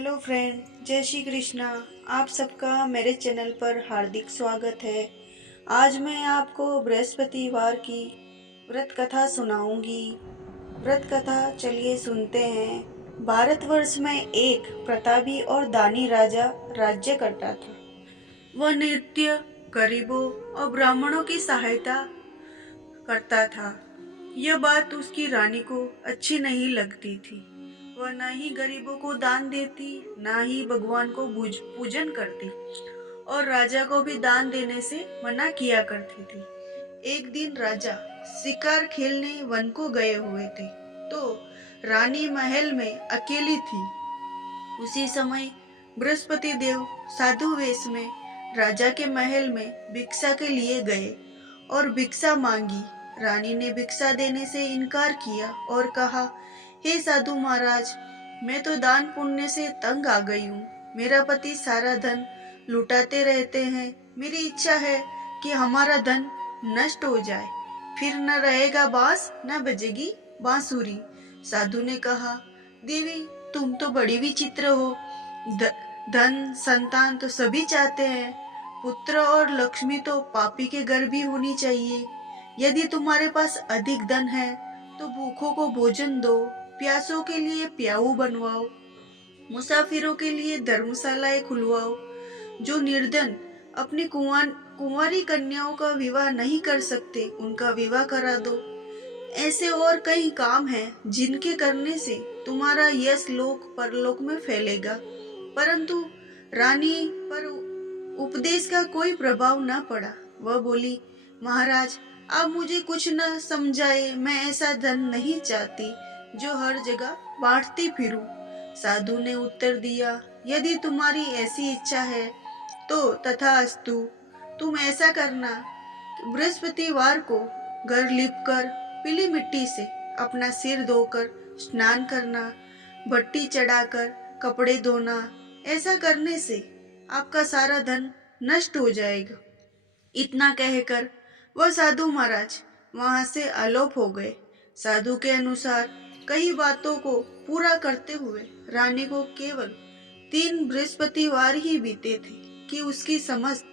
Hello friend, जय श्री कृष्णा। आप सबका मेरे चैनल पर हार्दिक स्वागत है। आज मैं आपको बृहस्पतिवार की व्रत कथा सुनाऊंगी। व्रत कथा चलिए सुनते हैं। भारतवर्ष में एक प्रतापी और दानी राजा राज्य करता था। वह नित्य गरीबों और ब्राह्मणों की सहायता करता था। यह बात उसकी रानी को अच्छी नहीं लगती थी। वह न ही गरीबों को दान देती, न ही भगवान को पूजन करती और राजा को भी दान देने से मना किया करती थी। एक दिन राजा शिकार खेलने वन को गए हुए थे, तो रानी महल में अकेली थी। उसी समय बृहस्पति देव साधु वेश में राजा के महल में भिक्षा के लिए गए और भिक्षा मांगी। रानी ने भिक्षा देने से इनकार किया और कहा, हे साधु महाराज, मैं तो दान पुण्य से तंग आ गई हूँ। मेरा पति सारा धन लुटाते रहते हैं। मेरी इच्छा है कि हमारा धन नष्ट हो जाए, फिर न रहेगा बांस न बजेगी बांसुरी। साधु ने कहा, देवी, तुम तो बड़ी विचित्र हो। धन संतान तो सभी चाहते हैं, पुत्र और लक्ष्मी तो पापी के घर भी होनी चाहिए। यदि तुम्हारे पास अधिक धन है तो भूखों को भोजन दो, प्यासों के लिए प्याऊ बनवाओ, मुसाफिरों के लिए धर्मशालाएं खुलवाओ। जो निर्धन अपनी कुंवारी कन्याओं का विवाह नहीं कर सकते, उनका विवाह करा दो। ऐसे और कई काम हैं जिनके करने से तुम्हारा यश लोक परलोक में फैलेगा। परंतु रानी पर उपदेश का कोई प्रभाव न पड़ा। वह बोली, महाराज, आप मुझे कुछ न समझाए। मैं ऐसा धन नहीं चाहती जो हर जगह बांटती फिरूं। साधु ने उत्तर दिया, यदि तुम्हारी ऐसी इच्छा है तो तथास्तु। तुम ऐसा करना, बृहस्पतिवार को घर लीपकर पीली मिट्टी से अपना सिर धोकर स्नान करना, भट्टी चढ़ाकर कपड़े धोना। ऐसा करने से आपका सारा धन नष्ट हो जाएगा। इतना कहकर वह साधु महाराज वहां से आलोप हो गए। साधु के अनुसार कई बातों को पूरा करते हुए रानी को केवल 3 बृहस्पतिवार ही बीते थे कि उसकी समस्त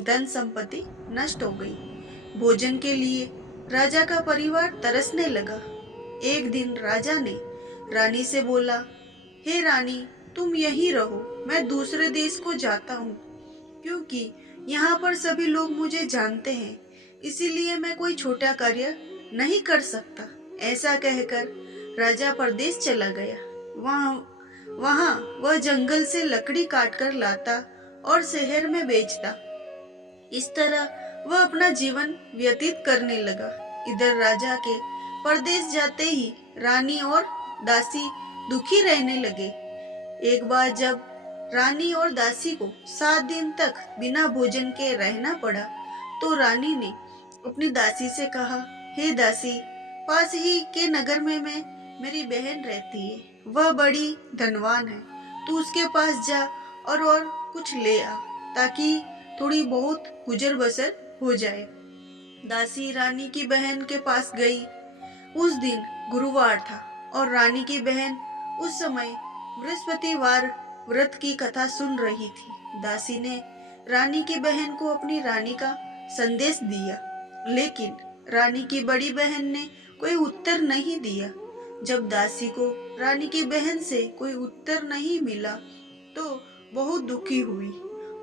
धन संपत्ति नष्ट हो गई। भोजन के लिए राजा का परिवार तरसने लगा। एक दिन राजा ने रानी से बोला, हे रानी, तुम यहीं रहो, मैं दूसरे देश को जाता हूँ, क्योंकि यहाँ पर सभी लोग मुझे जानते हैं, इसीलिए मैं कोई छोटा कार्य नहीं कर सकता। ऐसा कहकर राजा परदेश चला गया। वहाँ वह जंगल से लकड़ी काटकर लाता और शहर में बेचता। इस तरह वह अपना जीवन व्यतीत करने लगा। इधर राजा के परदेश जाते ही रानी और दासी दुखी रहने लगे। एक बार जब रानी और दासी को 7 दिन तक बिना भोजन के रहना पड़ा, तो रानी ने अपनी दासी से कहा, हे दासी, पास ही के नगर में मेरी बहन रहती है। वह बड़ी धनवान है। तू उसके पास जा और कुछ ले आ, ताकि थोड़ी बहुत गुजर बसर हो जाए। दासी रानी की बहन के पास गई। उस दिन गुरुवार था और रानी की बहन उस समय बृहस्पतिवार व्रत की कथा सुन रही थी। दासी ने रानी की बहन को अपनी रानी का संदेश दिया, लेकिन रानी की बड़ी बहन ने कोई उत्तर नहीं दिया। जब दासी को रानी की बहन से कोई उत्तर नहीं मिला तो बहुत दुखी हुई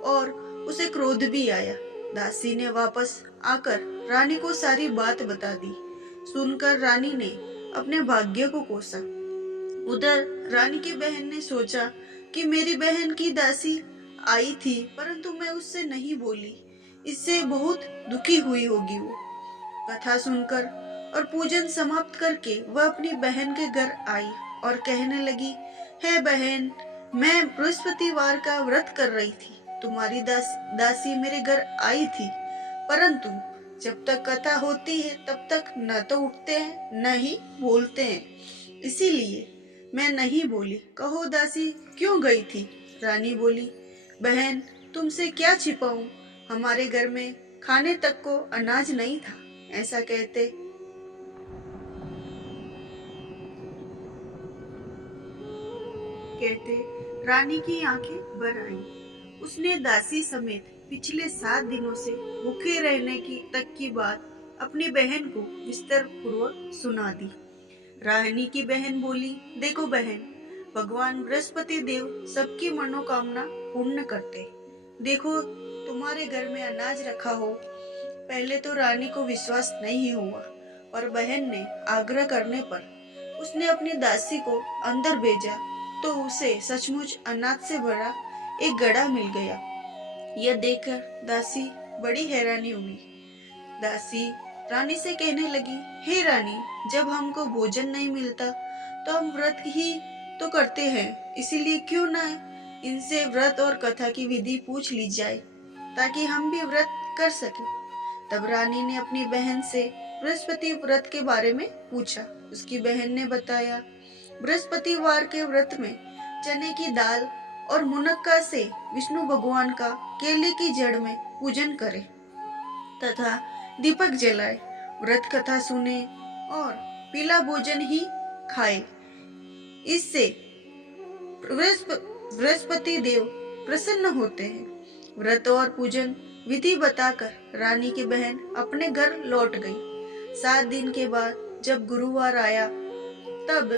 और उसे क्रोध भी आया। दासी ने वापस आकर रानी को सारी बात बता दी। सुनकर रानी ने अपने भाग्य को कोसा। उधर रानी की बहन ने सोचा कि मेरी बहन की दासी आई थी, परंतु मैं उससे नहीं बोली, इससे बहुत दुखी हुई होगी वो। कथा सुनकर और पूजन समाप्त करके वह अपनी बहन के घर आई और कहने लगी, हे बहन, मैं बृहस्पतिवार का व्रत कर रही थी। तुम्हारी दासी मेरे घर आई थी, परंतु जब तक कथा होती है तब तक न तो उठते हैं न ही बोलते हैं, इसीलिए मैं नहीं बोली। कहो दासी, क्यों गई थी? रानी बोली, बहन, तुमसे क्या छिपाऊं, हमारे घर में खाने तक को अनाज नहीं था। ऐसा कहते रानी की आंखें भर आईं। उसने दासी समेत पिछले 7 दिनों से भूखे रहने की तक की बात अपनी बहन को विस्तार पूर्वक सुना दी। रानी की बहन बोली, देखो बहन, भगवान बृहस्पति देव सबकी मनोकामना पूर्ण करते। देखो, तुम्हारे घर में अनाज रखा हो। पहले तो रानी को विश्वास नहीं हुआ, और बहन ने आग्रह करने पर उसने अपनी दासी को अंदर भेजा तो उसे सचमुच अनाज से भरा एक घड़ा मिल गया। यह देखकर दासी बड़ी हैरानी हुई। दासी रानी से कहने लगी, हे रानी, जब हमको भोजन नहीं मिलता तो हम व्रत ही तो करते हैं, इसीलिए क्यों ना इनसे व्रत और कथा की विधि पूछ ली जाए ताकि हम भी व्रत कर सके। तब रानी ने अपनी बहन से बृहस्पति व्रत के बारे में पूछा। उसकी बहन ने बताया, बृहस्पतिवार के व्रत में चने की दाल और मुनक्का से विष्णु भगवान का केले की जड़ में पूजन करें तथा दीपक जलाए, व्रत कथा सुने और पीला भोजन ही खाए। इससे बृहस्पति देव प्रसन्न होते हैं। व्रत और पूजन विधि बताकर रानी की बहन अपने घर लौट गई। 7 दिन के बाद जब गुरुवार आया तब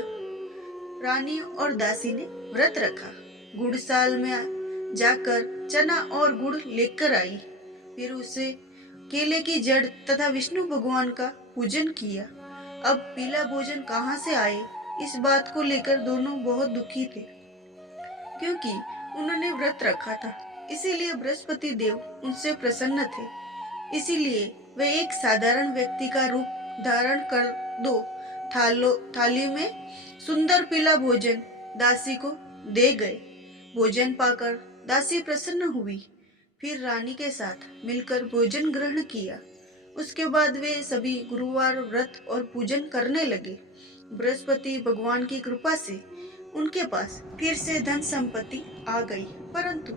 रानी और दासी ने व्रत रखा। गुड़साल में जाकर चना और गुड़ लेकर आई। फिर उसे केले की जड़ तथा विष्णु भगवान का पूजन किया। अब पीला भोजन कहाँ से आए, इस बात को लेकर दोनों बहुत दुखी थे, क्योंकि उन्होंने व्रत रखा था। इसीलिए बृहस्पति देव उनसे प्रसन्न थे। इसीलिए वे एक साधारण व्यक्ति का रूप धारण कर दो थाली में सुंदर पीला भोजन दासी को दे गए। भोजन पाकर दासी प्रसन्न हुई। फिर रानी के साथ मिलकर भोजन ग्रहण किया। उसके बाद वे सभी गुरुवार व्रत और पूजन करने लगे। बृहस्पति भगवान की कृपा से उनके पास फिर से धन संपत्ति आ गई, परंतु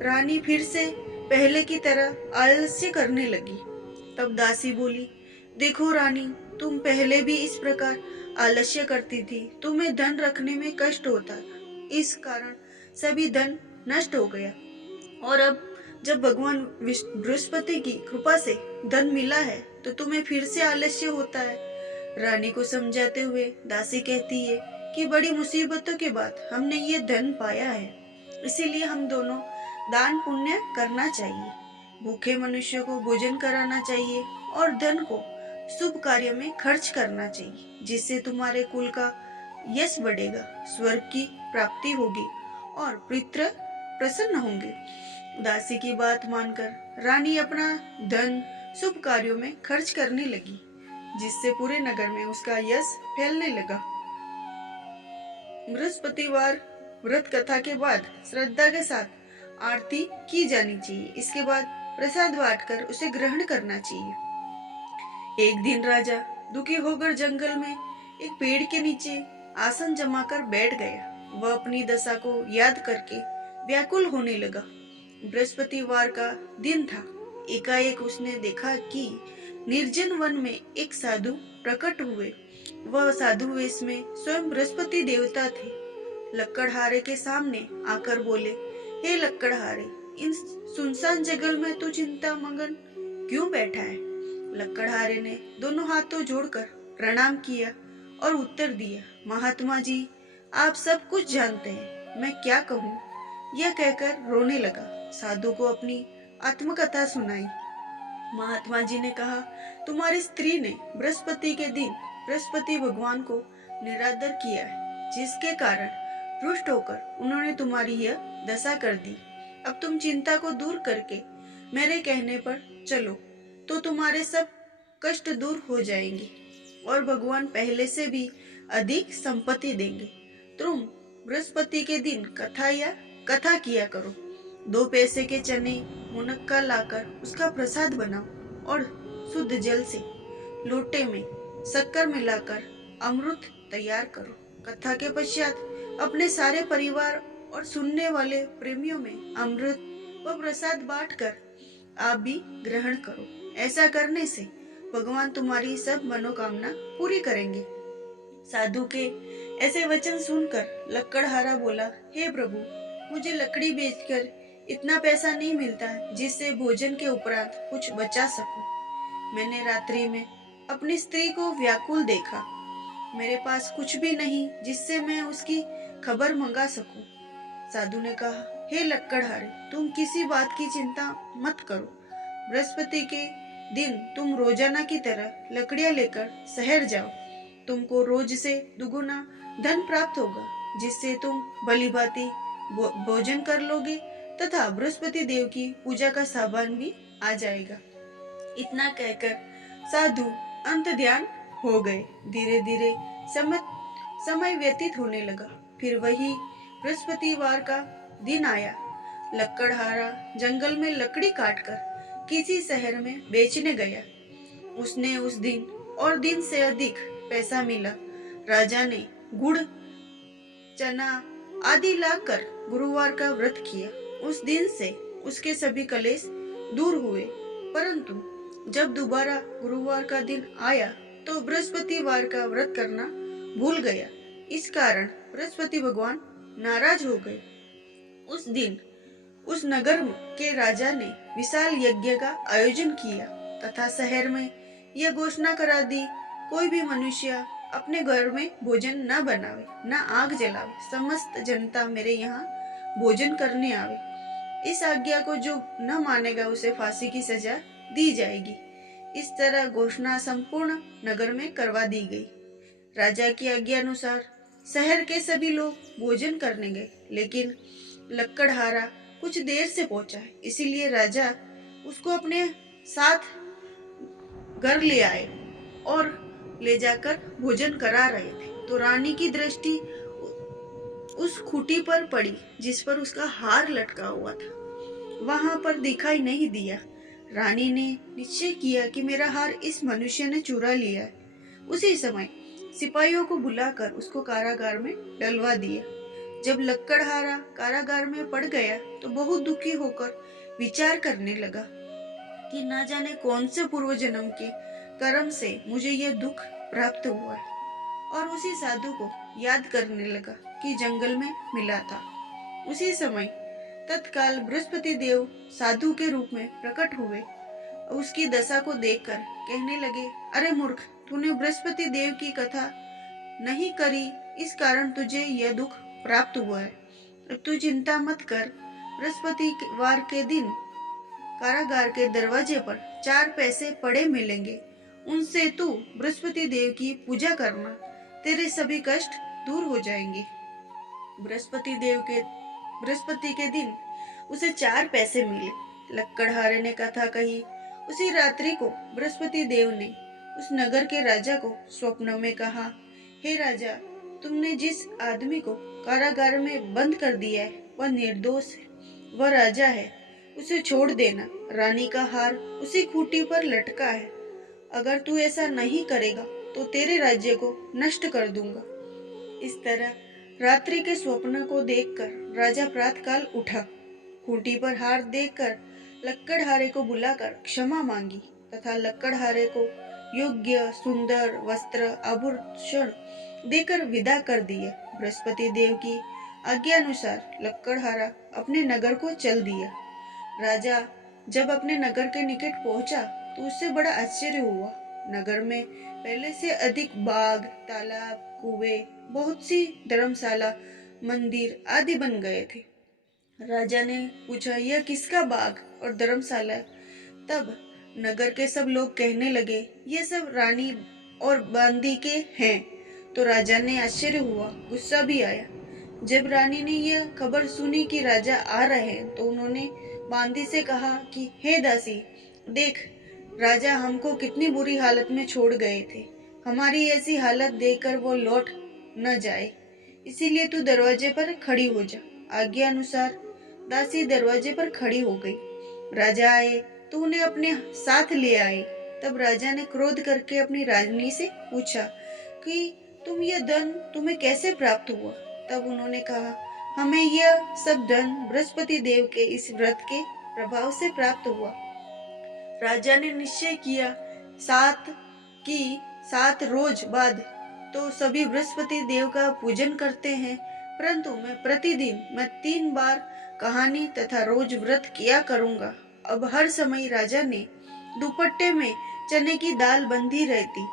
रानी फिर से पहले की तरह आलस्य करने लगी। तब दासी बोली, देखो रानी, तुम पहले भी इस प्रकार आलस्य करती थी। तुम्हें धन रखने में कष्ट होता था, इस कारण सभी धन नष्ट हो गया, और अब जब भगवान बृहस्पति की कृपा से धन मिला है तो तुम्हें फिर से आलस्य होता है। रानी को समझाते हुए दासी कहती है कि बड़ी मुसीबतों के बाद हमने ये धन पाया है, इसीलिए हम दोनों दान पुण्य करना चाहिए। भूखे मनुष्य को भोजन कराना चाहिए और धन को शुभ कार्य में खर्च करना चाहिए, जिससे तुम्हारे कुल का यश बढ़ेगा, स्वर्ग की प्राप्ति होगी और पितृ प्रसन्न होंगे। दासी की बात मानकर रानी अपना धन शुभ कार्यों में खर्च करने लगी, जिससे पूरे नगर में उसका यश फैलने लगा। बृहस्पतिवार व्रत कथा के बाद श्रद्धा के साथ आरती की जानी चाहिए। इसके बाद प्रसाद बांटकर उसे ग्रहण करना चाहिए। एक दिन राजा दुखी होकर जंगल में एक पेड़ के नीचे आसन जमाकर बैठ गया। वह अपनी दशा को याद करके व्याकुल होने लगा। बृहस्पतिवार का दिन था। एकाएक उसने देखा कि निर्जन वन में एक साधु प्रकट हुए। वह साधु वेश में स्वयं बृहस्पति देवता थे। लक्कड़हारे के सामने आकर बोले, हे लक्कड़हारे, इन सुनसान जंगल में तू चिंता मगन क्यों बैठा है? लक्कड़हारे ने दोनों हाथों जोड़कर प्रणाम किया और उत्तर दिया, महात्मा जी, आप सब कुछ जानते हैं, मैं क्या कहूँ? यह कहकर रोने लगा। साधु को अपनी आत्मकथा सुनाई। महात्मा जी ने कहा, तुम्हारी स्त्री ने बृहस्पति के दिन बृहस्पति भगवान को निरादर किया है, जिसके कारण रुष्ट होकर उन्होंने तुम्हारी यह दशा कर दी। अब तुम चिंता को दूर करके मेरे कहने पर चलो तो तुम्हारे सब कष्ट दूर हो जाएंगे और भगवान पहले से भी अधिक संपत्ति देंगे। तुम बृहस्पति के दिन कथा किया करो। 2 पैसे के चने मुनक्का लाकर उसका प्रसाद बनाओ और शुद्ध जल से लोटे में शक्कर मिलाकर अमृत तैयार करो। कथा के पश्चात अपने सारे परिवार और सुनने वाले प्रेमियों में अमृत व प्रसाद बांटकर आप भी ग्रहण करो। ऐसा करने से भगवान तुम्हारी सब मनोकामना पूरी करेंगे। साधु के ऐसे वचन सुनकर लक्कड़हारा बोला, हे प्रभु, मुझे लकड़ी बेचकर इतना पैसा नहीं मिलता जिससे भोजन के उपरांत कुछ बचा सकूं। मैंने रात्रि में अपनी स्त्री को व्याकुल देखा। मेरे पास कुछ भी नहीं जिससे मैं उसकी खबर मंगा सकूं। साधु ने कहा, हे लक्कड़हारे, तुम किसी बात की चिंता मत करो। बृहस्पति के दिन तुम रोजाना की तरह लकड़ियां लेकर शहर जाओ। तुमको रोज से दुगुना धन प्राप्त होगा, जिससे तुम भली भांति भोजन कर लोगे तथा बृहस्पति देव की पूजा का सामान भी आ जाएगा। इतना कहकर साधु अंत ध्यान हो गए। धीरे धीरे समय व्यतीत होने लगा। फिर वही बृहस्पतिवार का दिन आया। लक्कड़हारा जंगल में लकड़ी काटकर किसी शहर में बेचने गया। उसने उस दिन और दिन से अधिक पैसा मिला। राजा ने गुड़, चना आदि लाकर गुरुवार का व्रत किया। उस दिन से उसके सभी कलेश दूर हुए। परंतु जब दोबारा गुरुवार का दिन आया तो बृहस्पतिवार का व्रत करना भूल गया। इस कारण बृहस्पति भगवान नाराज हो गए। उस दिन उस नगर के राजा ने विशाल यज्ञ का आयोजन किया तथा शहर में यह घोषणा करा दी, कोई भी मनुष्य अपने घर में भोजन न बनावे, न आग जलावे। समस्त जनता मेरे यहाँ भोजन करने आवे। इस आज्ञा को जो न मानेगा उसे फांसी की सजा दी जाएगी। इस तरह घोषणा संपूर्ण नगर में करवा दी गई। राजा की आज्ञा अनुसार शहर के सभी लोग भोजन करने गए, लेकिन लक्कड़हारा कुछ देर से पहुंचा है, इसीलिए राजा उसको अपने साथ घर ले आए और ले जाकर भोजन करा रहे थे। तो रानी की दृष्टि उस खूंटी पर पड़ी जिस पर उसका हार लटका हुआ था। वहां पर दिखाई नहीं दिया। रानी ने निश्चय किया कि मेरा हार इस मनुष्य ने चुरा लिया है। उसी समय सिपाहियों को बुलाकर उसको कारागार में डलवा दिया। जब लक्कड़हारा कारागार में पड़ गया तो बहुत दुखी होकर विचार करने लगा कि न जाने कौन से पूर्व जन्म के कर्म से मुझे यह दुख प्राप्त हुआ है, और उसी साधु को याद करने लगा कि जंगल में मिला था। उसी समय तत्काल बृहस्पति देव साधु के रूप में प्रकट हुए। उसकी दशा को देखकर कहने लगे, अरे मूर्ख, तूने बृहस्पति देव की कथा नहीं करी, इस कारण तुझे यह दुख प्राप्त हुआ है। अब तू चिंता मत कर। बृहस्पतिवार के दिन कारागार के दरवाजे पर 4 पैसे पड़े मिलेंगे। उनसे तू बृहस्पति देव की पूजा करना, तेरे सभी कष्ट दूर हो जाएंगे। बृहस्पति के दिन उसे 4 पैसे मिले। लक्कड़हारे ने कथा कही। उसी रात्रि को बृहस्पति देव ने उस नगर के राजा को स्वप्न में कहा, हे राजा, तुमने जिस आदमी को कारागार में बंद कर दिया है वह निर्दोष है, वह राजा है, उसे छोड़ देना। रानी का हार उसी खूंटी पर लटका है। अगर तू ऐसा नहीं करेगा तो तेरे राज्य को नष्ट कर दूंगा। इस तरह रात्रि के स्वप्न को देखकर राजा प्रातःकाल उठा। खूंटी पर हार देखकर लक्कड़हारे को बुलाकर क्षमा मांगी तथा लक्कड़हारे को योग्य सुंदर वस्त्र आभूषण देकर विदा कर दिया। बृहस्पति देव की आज्ञा अनुसार लक्कड़हारा अपने नगर को चल दिया। राजा जब अपने नगर के निकट पहुंचा तो उससे बड़ा आश्चर्य हुआ। नगर में पहले से अधिक बाग, तालाब, कुएं, बहुत सी धर्मशाला, मंदिर आदि बन गए थे। राजा ने पूछा, यह किसका बाग और धर्मशाला है? तब नगर के सब लोग कहने लगे, ये सब रानी और बांदी के हैं। तो राजा ने आश्चर्य हुआ, गुस्सा भी आया। जब रानी ने यह खबर सुनी कि राजा आ रहे हैं तो उन्होंने बांदी से कहा कि हे दासी, देख, राजा हमको कितनी बुरी हालत में छोड़ गए थे। हमारी ऐसी हालत देखकर वो लौट न जाए, इसीलिए तू दरवाजे पर खड़ी हो जा। आज्ञा अनुसार दासी दरवाजे पर खड़ी हो गई। राजा आए तो उन्हें अपने साथ ले आए। तब राजा ने क्रोध करके अपनी रानी से पूछा कि यह धन तुम्हें कैसे प्राप्त हुआ? तब उन्होंने कहा, हमें यह सब धन बृहस्पति देव के इस व्रत के प्रभाव से प्राप्त हुआ। राजा ने निश्चय किया 7 रोज बाद तो सभी बृहस्पति देव का पूजन करते हैं, परंतु मैं 3 बार कहानी तथा रोज व्रत किया करूंगा। अब हर समय राजा ने दुपट्टे में चने की दाल बंधी रहती,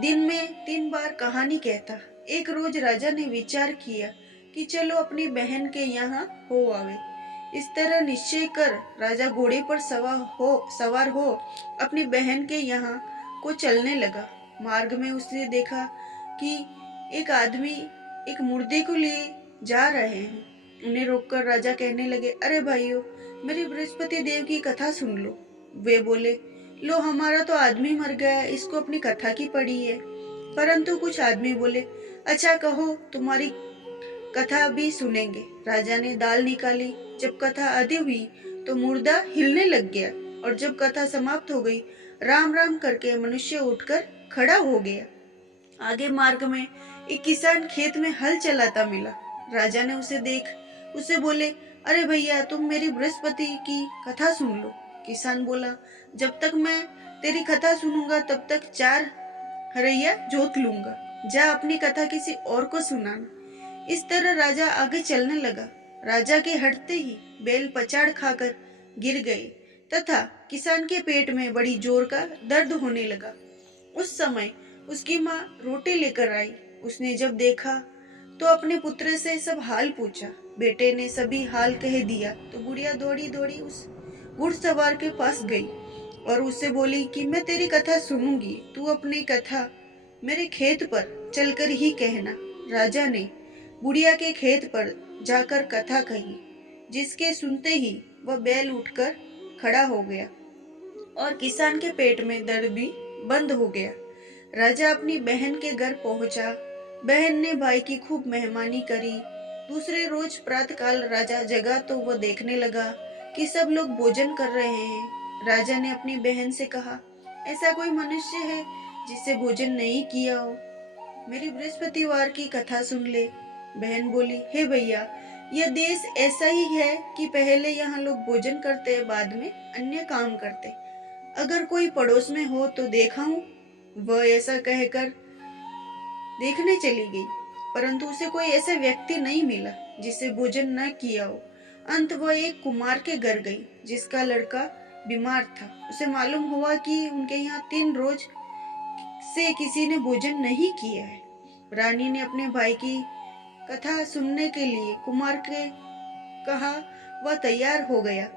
दिन में 3 बार कहानी कहता। एक रोज राजा ने विचार किया कि चलो अपनी बहन के यहाँ हो आवे। इस तरह निश्चय कर राजा घोड़े पर सवार हो अपनी बहन के यहाँ को चलने लगा। मार्ग में उसने देखा कि एक आदमी एक मुर्दे को लिए जा रहे हैं। उन्हें रोककर राजा कहने लगे, अरे भाइयों, मेरी बृहस्पति देव की कथा सुन लो। वे बोले, लो, हमारा तो आदमी मर गया है, इसको अपनी कथा की पड़ी है। परंतु कुछ आदमी बोले, अच्छा कहो, तुम्हारी कथा भी सुनेंगे। राजा ने दाल निकाली। जब कथा आधी हुई तो मुर्दा हिलने लग गया, और जब कथा समाप्त हो गई, राम राम करके मनुष्य उठकर खड़ा हो गया। आगे मार्ग में एक किसान खेत में हल चलाता मिला। राजा ने उसे बोले, अरे भैया, तुम मेरी बृहस्पति की कथा सुन लो। किसान बोला, जब तक मैं तेरी कथा सुनूंगा तब तक 4 हरैया जोत लूंगा। जा अपनी कथा किसी और को सुनाना। इस तरह राजा आगे चलने लगा। राजा के हटते ही बैल पछाड़ खाकर गिर गए तथा किसान के पेट में बड़ी जोर का दर्द होने लगा। उस समय उसकी माँ रोटी लेकर आई। उसने जब देखा तो अपने पुत्र से सब हाल पूछा। बेटे ने सभी हाल कह दिया तो बुढ़िया दौड़ी दौड़ी उस घुड़सवार के पास गई और उससे बोली कि मैं तेरी कथा सुनूंगी, तू अपनी कथा मेरे खेत पर चलकर ही कहना। राजा ने बुढ़िया के खेत पर जाकर कथा कही, जिसके सुनते ही वह बैल उठकर खड़ा हो गया और किसान के पेट में दर्द भी बंद हो गया। राजा अपनी बहन के घर पहुंचा। बहन ने भाई की खूब मेहमानी करी। दूसरे रोज प्रातःकाल राजा जगा तो वह देखने लगा कि सब लोग भोजन कर रहे हैं। राजा ने अपनी बहन से कहा, ऐसा कोई मनुष्य है जिससे भोजन नहीं किया हो? मेरी बृहस्पतिवार की कथा सुन ले। बहन बोली, हे भैया, यह देश ऐसा ही है कि पहले यहाँ लोग भोजन करते, बाद में अन्य काम करते। अगर कोई पड़ोस में हो तो देखाऊं। वह ऐसा कहकर देखने चली गई, परंतु उसे कोई ऐसा व्यक्ति नहीं मिला जिससे भोजन न किया हो। अंत वह एक कुमार के घर गई जिसका लड़का बीमार था। उसे मालूम हुआ कि उनके यहाँ 3 रोज से किसी ने भोजन नहीं किया है। रानी ने अपने भाई की कथा सुनने के लिए कुमार के कहा। वह तैयार हो गया।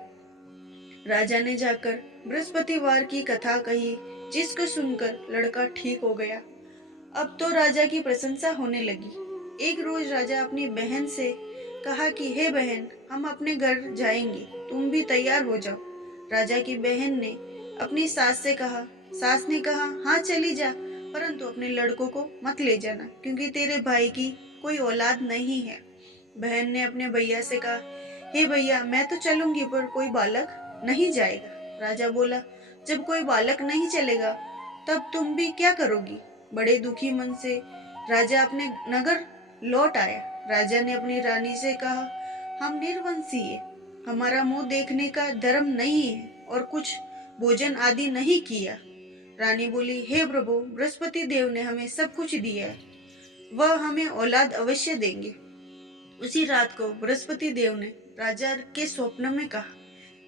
राजा ने जाकर बृहस्पतिवार की कथा कही, जिसको सुनकर लड़का ठीक हो गया। अब तो राजा की प्रशंसा होने लगी। एक रोज राजा अपनी बहन से कहा कि हे बहन, हम अपने घर जाएंगे, तुम भी तैयार हो जाओ। राजा की बहन ने अपनी सास से कहा। सास ने कहा, हाँ चली जा, परंतु अपने लड़कों को मत ले जाना, क्योंकि तेरे भाई की कोई औलाद नहीं है। बहन ने अपने भैया से कहा, हे भैया, मैं तो चलूंगी, पर कोई बालक नहीं जाएगा। राजा बोला, जब कोई बालक नहीं चलेगा तब तुम भी क्या करोगी? बड़े दुखी मन से राजा अपने नगर लौट आया। राजा ने अपनी रानी से कहा, हम निर्वंशी है, हमारा मुंह देखने का धर्म नहीं है और कुछ भोजन आदि नहीं किया। रानी बोली, हे प्रभु, बृहस्पति देव ने हमें सब कुछ दिया है, वह हमें औलाद अवश्य देंगे। उसी रात को बृहस्पति देव ने राजा के स्वप्न में कहा,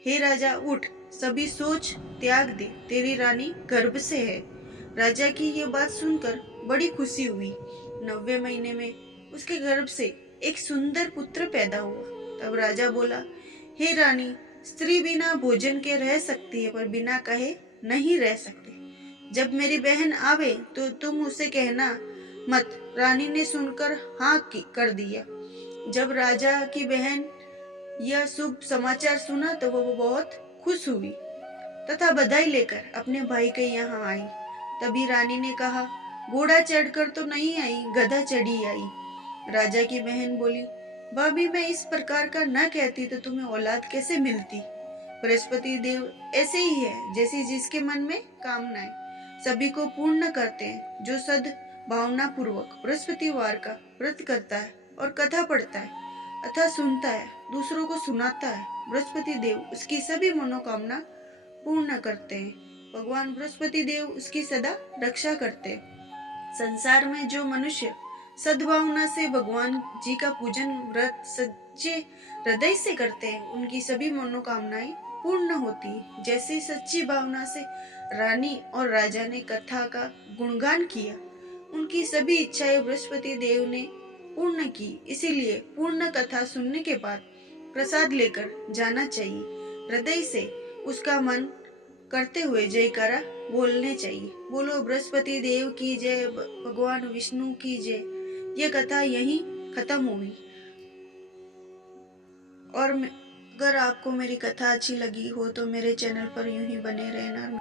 हे राजा, उठ, सभी सोच त्याग दे, तेरी रानी गर्भ से है। राजा की ये बात सुनकर बड़ी खुशी हुई। 90वें महीने में उसके गर्भ से एक सुंदर पुत्र पैदा हुआ। तब राजा बोला, हे रानी, स्त्री बिना भोजन के रह सकती है, पर बिना कहे नहीं रह सकती। जब मेरी बहन आवे तो तुम उसे कहना मत। रानी ने सुनकर हाँ कर दिया। जब राजा की बहन यह शुभ समाचार सुना तो वह बहुत खुश हुई तथा बधाई लेकर अपने भाई के यहाँ आई। तभी रानी ने कहा, घोड़ा चढ़कर तो नहीं आई, गधा चढ़ी आई। राजा की बहन बोली, भाभी, मैं इस प्रकार का न कहती तो तुम्हें औलाद कैसे मिलती? बृहस्पति देव ऐसे ही है, जैसे जिसके मन में कामनाएं सभी को पूर्ण करते हैं। जो सद भावना पूर्वक बृहस्पतिवार का व्रत करता है और कथा पढ़ता है अथवा सुनता है, दूसरों को सुनाता है, बृहस्पति देव उसकी सभी मनोकामना पूर्ण करते हैं। भगवान बृहस्पति देव उसकी सदा रक्षा करते हैं। संसार में जो मनुष्य सद्भावना से भगवान जी का पूजन व्रत सच्चे हृदय से करते हैं, उनकी सभी मनोकामनाएं पूर्ण होती है। जैसे सच्ची भावना से रानी और राजा ने कथा का गुणगान किया, उनकी सभी इच्छाएं बृहस्पति देव ने पूर्ण की। इसीलिए पूर्ण कथा सुनने के बाद प्रसाद लेकर जाना चाहिए। हृदय से उसका मन करते हुए जयकारा बोलने चाहिए। बोलो बृहस्पति देव की जय, भगवान विष्णु की जय। ये कथा यहीं खत्म हुई। और अगर आपको मेरी कथा अच्छी लगी हो तो मेरे चैनल पर यूं ही बने रहना।